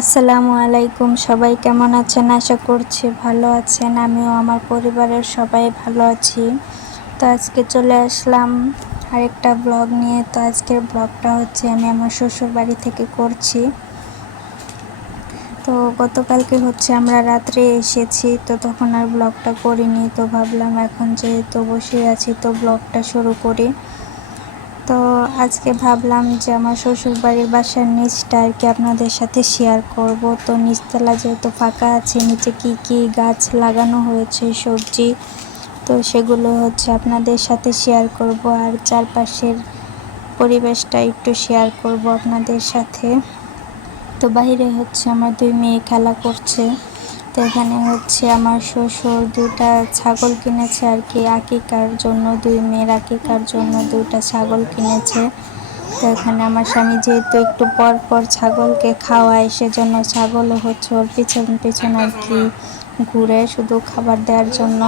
আসসালামু আলাইকুম, সবাই কেমন আছেন? আশা করছি ভালো আছেন। আমিও আমার পরিবারের সবাই ভালো আছি। তো আজকে চলে আসলাম আরেকটা ব্লগ নিয়ে। তো আজকের ব্লগটা হচ্ছে, আমি আমার শ্বশুর বাড়ি থেকে করছি। তো গতকালকে হচ্ছে আমরা রাত্রে এসেছি, তো তখন আর ব্লগটা করিনি। তো ভাবলাম এখন যেহেতু বসে আছি, তো ব্লগটা শুরু করি। আজকে ভাবলাম যে আমার শ্বশুরবাড়ির বাসার নিচটা আর কি আপনাদের সাথে শেয়ার করব। তো নিচতলা যেহেতু ফাঁকা আছে, নিচে কি কি গাছ লাগানো হয়েছে, সবজি, তো সেগুলো হচ্ছে আপনাদের সাথে শেয়ার করব। আর চারপাশের পরিবেশটা একটু শেয়ার করব আপনাদের সাথে। তো বাইরে হচ্ছে আমার দুই মেয়ে খেলা করছে। তো এখানে হচ্ছে আমার শ্বশুর দুটা ছাগল কিনেছে আর কি। আকিকার জন্য দুই মেয়ের আকিকার জন্য দুইটা ছাগল কিনেছে। তো এখানে আমার স্বামী যেহেতু একটু পর পর ছাগলকে খাওয়ায়, সেজন্য ছাগলও হচ্ছে ওর পিছন পিছন আর কি ঘুরে শুধু খাবার দেওয়ার জন্য।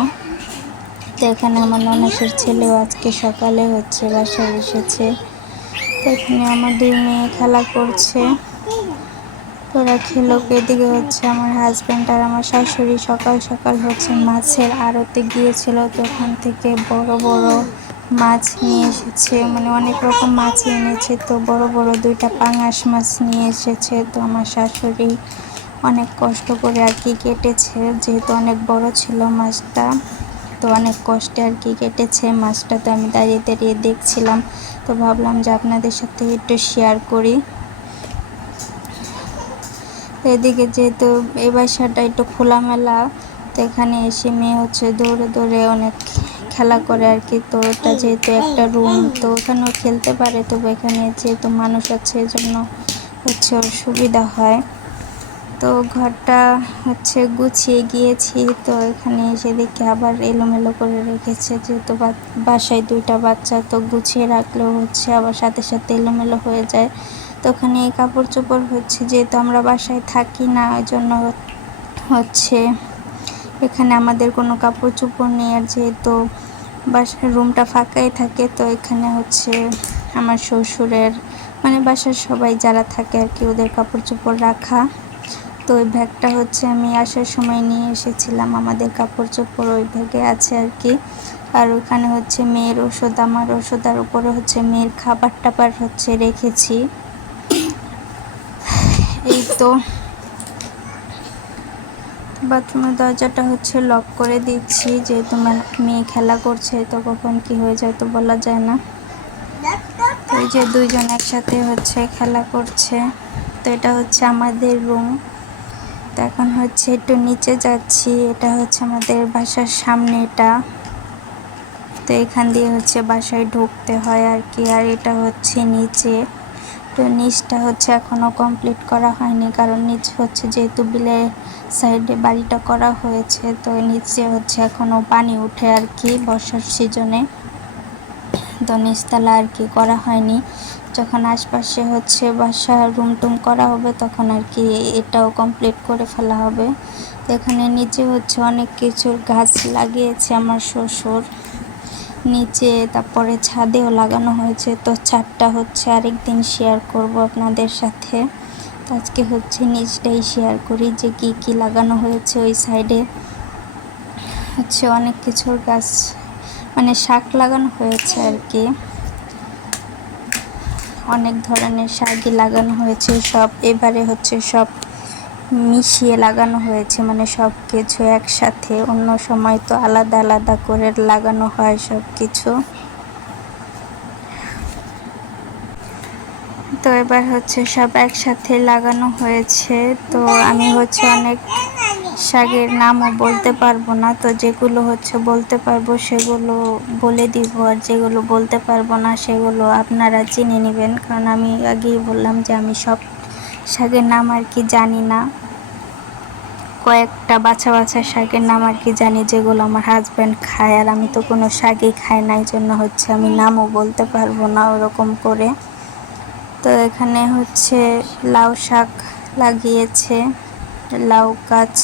তো এখানে আমার ননাসের ছেলেও আজকে সকালে হচ্ছে বাসায় এসেছে। তো এখানে আমার দুই মেয়ে খেলা করছে। ওরা খেলো এদিকে হচ্ছে আমার হাজব্যান্ড আর আমার শাশুড়ি সকাল সকাল হচ্ছে মাছের আড়তে গিয়েছিল। তো থেকে বড় বড় মাছ নিয়ে এসেছে। মানে অনেক রকম মাছ এনেছে। তো বড় বড় দুইটা পাঙাশ মাছ নিয়ে এসেছে। তো আমার শাশুড়ি অনেক কষ্ট করে আর কি কেটেছে। যেহেতু অনেক বড় ছিল মাছটা, তো অনেক কষ্টে আর কি কেটেছে মাছটা। তো আমি দাঁড়িয়ে দাঁড়িয়ে দেখছিলাম। তো ভাবলাম যে আপনাদের সাথে একটু শেয়ার করি। এদিকে যেহেতু এই বাসাটা একটু খোলামেলা, তো এখানে এসে মেয়ে হচ্ছে দৌড়ে দৌড়ে অনেক খেলা করে আর কি। তো এটা যেহেতু একটা রুম তো ওখানেও খেলতে পারে। তবে এখানে যেহেতু মানুষ আছে, এজন্য হচ্ছে ওর সুবিধা হয়। তো ঘরটা হচ্ছে গুছিয়ে গিয়েছি, তো এখানে এসে দেখে আবার এলোমেলো করে রেখেছে। যেহেতু বাসায় দুইটা বাচ্চা, তো গুছিয়ে রাখলেও হচ্ছে আবার সাথে সাথে এলোমেলো হয়ে যায়। তো ওখানে এই কাপড় চোপড় হচ্ছে, যেহেতু আমরা বাসায় থাকি না ওই জন্য হচ্ছে এখানে আমাদের কোনো কাপড় চোপড় নেই। আর যেহেতু বাসার রুমটা ফাঁকাই থাকে, তো এখানে হচ্ছে আমার শ্বশুরের মানে বাসার সবাই যারা থাকে আর কি, ওদের কাপড় চোপড় রাখা। তো ওই ব্যাগটা হচ্ছে আমি আসার সময় নিয়ে এসেছিলাম, আমাদের কাপড় চোপড় ওই ব্যাগে আছে আর কি। আর ওখানে হচ্ছে মেয়ের ওষুধ, আমার ওষুধের উপরে হচ্ছে মেয়ের খাবার টাবার হচ্ছে রেখেছি। এই তো বাথরুমের দরজাটা হচ্ছে লক করে দিচ্ছি, যেহেতু মেয়ে খেলা করছে, তো কখন কি হয়ে যায় তো বলা যায় না। এই যে দুইজন একসাথে হচ্ছে খেলা করছে, তো এটা হচ্ছে আমাদের রুম তো এখন হচ্ছে একটু নিচে যাচ্ছি, এটা হচ্ছে আমাদের বাসার সামনে এটা তো এখান দিয়ে হচ্ছে বাসায় ঢুকতে হয় আর কি, আর এটা হচ্ছে নিচে। তো নিচটা হচ্ছে এখনও কমপ্লিট করা হয়নি, কারণ নিচ হচ্ছে যেহেতু বিলের সাইডে বাড়িটা করা হয়েছে, তো নিচে হচ্ছে এখনও পানি উঠে আর কি বর্ষার সিজনে তো নিচতলা আর কি করা হয়নি। যখন আশপাশে হচ্ছে বাসা রুম টুম করা হবে, তখন আর কি এটাও কমপ্লিট করে ফেলা হবে। তো এখানে নিচে হচ্ছে অনেক কিছুর গাছ লাগিয়েছে আমার শ্বশুর। নিচে, তারপরে ছাদেও লাগানো হয়েছে। তো ছাদটা হচ্ছে আরেক দিন শেয়ার করব আপনাদের সাথে। তো আজকে হচ্ছে নিচটাই শেয়ার করি যে কি কি লাগানো হয়েছে ওই সাইডে হচ্ছে অনেক কিছুর গাছ মানে শাক লাগানো হয়েছে আর কি অনেক ধরনের শাকই লাগানো হয়েছে সব। এবারে হচ্ছে সব মিশিয়ে লাগানো হয়েছে মানে সব কিছু একসাথে। অন্য সময় তো আলাদা আলাদা করে লাগানো হয় সব কিছু। তো এবার হচ্ছে সব একসাথে লাগানো হয়েছে। তো আমি হচ্ছে অনেক শাকের নামও বলতে পারব না, তো যেগুলো হচ্ছে বলতে পারব সেগুলো বলে দিব, আর যেগুলো বলতে পারব না সেগুলো আপনারা চিনে নেবেন। কারণ আমি আগেই বললাম যে আমি সব শাকের নাম আর কি জানি না। কয়েকটা বাছা বাছা শাকের নাম আর কি জানি, যেগুলো আমার হাজব্যান্ড খায়। আর আমি তো কোনো শাকই খাই না এই জন্য হচ্ছে আমি নামও বলতে পারব না ওরকম করে। তো এখানে হচ্ছে লাউ শাক লাগিয়েছে, লাউ গাছ।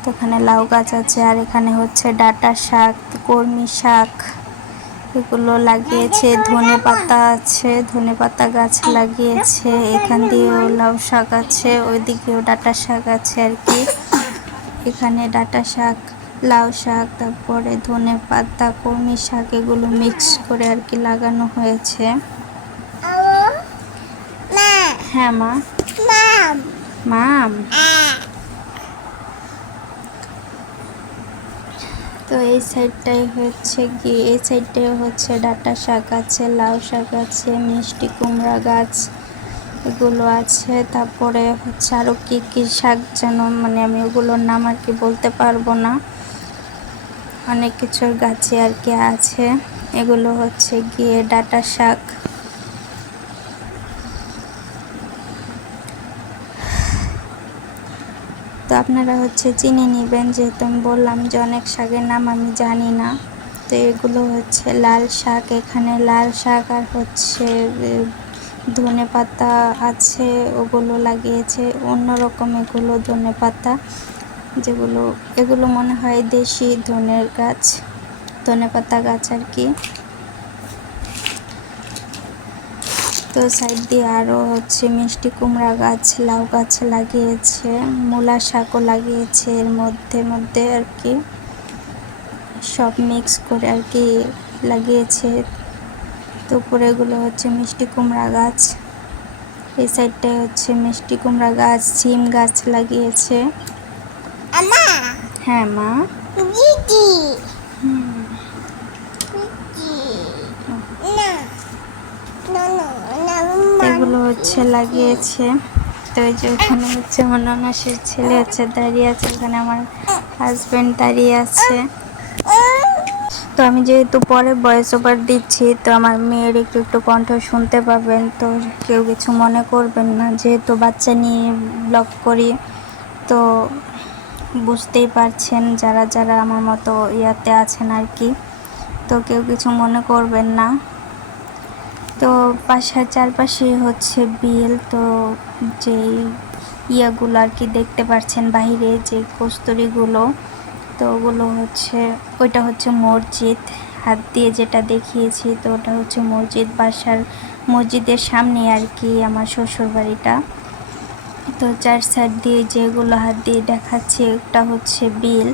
তো এখানে লাউ গাছ আছে, আর এখানে হচ্ছে ডাটা শাক কর্মি শাক এগুলো লাগিয়েছে। ধনে পাতা আছে, ধনে পাতা গাছ লাগিয়েছে। এখান দিয়েও লাউ শাক আছে, ওইদিকেও ডাটা শাক আছে আর কি। এখানে ডাটা শাক, লাউ শাক, তারপরে ধনে পাতা কর্মী শাক এগুলো মিক্স করে আর কি লাগানো হয়েছে। হ্যাঁ মা। মাম। তো এই সাইডটাই হচ্ছে কি এই সাইডটাই হচ্ছে ডাটা শাক আছে, লাউ শাক আছে, মিষ্টি কুমড়া গাছ এগুলো আছে। তারপরে হচ্ছে আরও কী কী শাক যেন মানে আমি ওগুলোর নাম আর কি বলতে পারব না। অনেক কিছুর গাছে আর কি আছে। এগুলো হচ্ছে গিয়ে ডাটা শাক। তো আপনারা হচ্ছে চিনে নেবেন যেহেতু আমি বললাম যে অনেক শাকের নাম আমি জানি না। তো এগুলো হচ্ছে লাল শাক, এখানে লাল শাক আর হচ্ছে ধনে পাতা আছে, ওগুলো লাগিয়েছে। অন্যরকম এগুলো ধনে পাতা, যেগুলো, এগুলো মনে হয় দেশি ধনের গাছ, ধনে পাতা গাছ আর কি। তো সাইড দিয়ে আরও হচ্ছে মিষ্টি কুমড়া গাছ, লাউ গাছ লাগিয়েছে, মূলা শাকও লাগিয়েছে এর মধ্যে মধ্যে আর কি। সব মিক্স করে আর কি লাগিয়েছে। তো উপরে এগুলো হচ্ছে মিষ্টি কুমড়া গাছ। এই সাইডটায় হচ্ছে মিষ্টি কুমড়া গাছ সিম গাছ লাগিয়েছে। হ্যাঁ মা। এগুলো হচ্ছে লাগিয়েছে। তো এই যে ওখানে হচ্ছে আমার ননাসের ছেলে আছে দাঁড়িয়ে আছে। ওখানে আমার হাজব্যান্ড দাঁড়িয়ে আছে। তো আমি যেহেতু পরে ভয়েস ওভার দিচ্ছি, তো আমার মেয়ের একটু একটু কণ্ঠ শুনতে পাবেন। তো কেউ কিছু মনে করবেন না। যেহেতু বাচ্চা নিয়ে ব্লগ করি, তো বুঝতেই পারছেন যারা যারা আমার মতো ইয়াতে আছেন আর কি। তো কেউ কিছু মনে করবেন না। তো বাসার চারপাশে হচ্ছে বিল, তো যেই ইয়াগুলো আর কি দেখতে পাচ্ছেন বাইরে যে কস্তুরিগুলো তো ওগুলো হচ্ছে, ওইটা হচ্ছে মসজিদ। হাত দিয়ে যেটা দেখিয়েছি, তো ওটা হচ্ছে মসজিদ। বাসার মসজিদের সামনে আর কি আমার শ্বশুর বাড়িটা তো চার সাইড দিয়ে যেগুলো হাত দিয়ে দেখাচ্ছে একটা হচ্ছে বিল।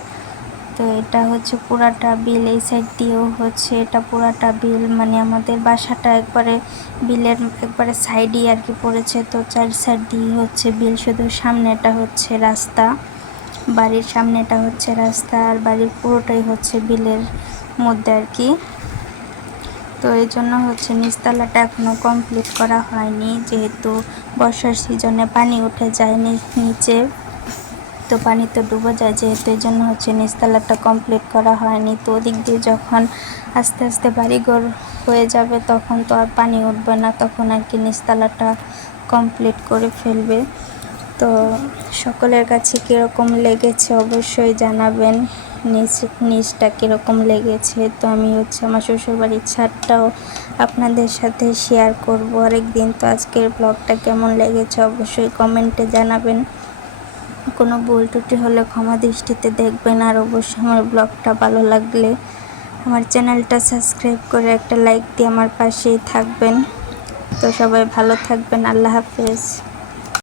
তো এটা হচ্ছে পুরাটা বিল, এই সাইড দিয়েও হচ্ছে এটা পুরাটা বিল। মানে আমাদের বাসাটা একবারে বিলের একবারে সাইডই আর কি পড়েছে। তো চার সাইড দিয়ে হচ্ছে বিল, শুধু সামনেটা হচ্ছে রাস্তা। বাড়ির সামনেটা হচ্ছে রাস্তা আর বাড়ির পুরোটাই হচ্ছে বিলের মধ্যে আর কি। তো এই জন্য হচ্ছে নিচতলাটা এখনও কমপ্লিট করা হয়নি, যেহেতু বর্ষার সিজনে পানি উঠে যায় নিচে। তো পানি তো ডুবে যায়, যেহেতু এই জন্য হচ্ছে নিচতলাটা কমপ্লিট করা হয়নি। তো ওদিক দিয়ে যখন আস্তে আস্তে বাড়িঘর হয়ে যাবে, তখন তো আর পানি উঠবে না, তখন আর কি নিচতলাটা কমপ্লিট করে ফেলবে। তো সকলের কাছে কীরকম লেগেছে অবশ্যই জানাবেন। নিচ নিচটা কীরকম লেগেছে তো আমি হচ্ছে আমার শ্বশুরবাড়ির ছাদটাও আপনাদের সাথে শেয়ার করব। আরেকদিন তো আজকের ব্লগটা কেমন লেগেছে অবশ্যই কমেন্টে জানাবেন। কোনো ভুল ত্রুটি হলে ক্ষমা দৃষ্টিতে দেখবেন আর অবশ্যই আমার ব্লগটা ভালো লাগলে আমার চ্যানেলটা সাবস্ক্রাইব করে একটা লাইক দিয়ে আমার পাশেই থাকবেন। তো সবাই ভালো থাকবেন, আল্লাহ হাফেজ।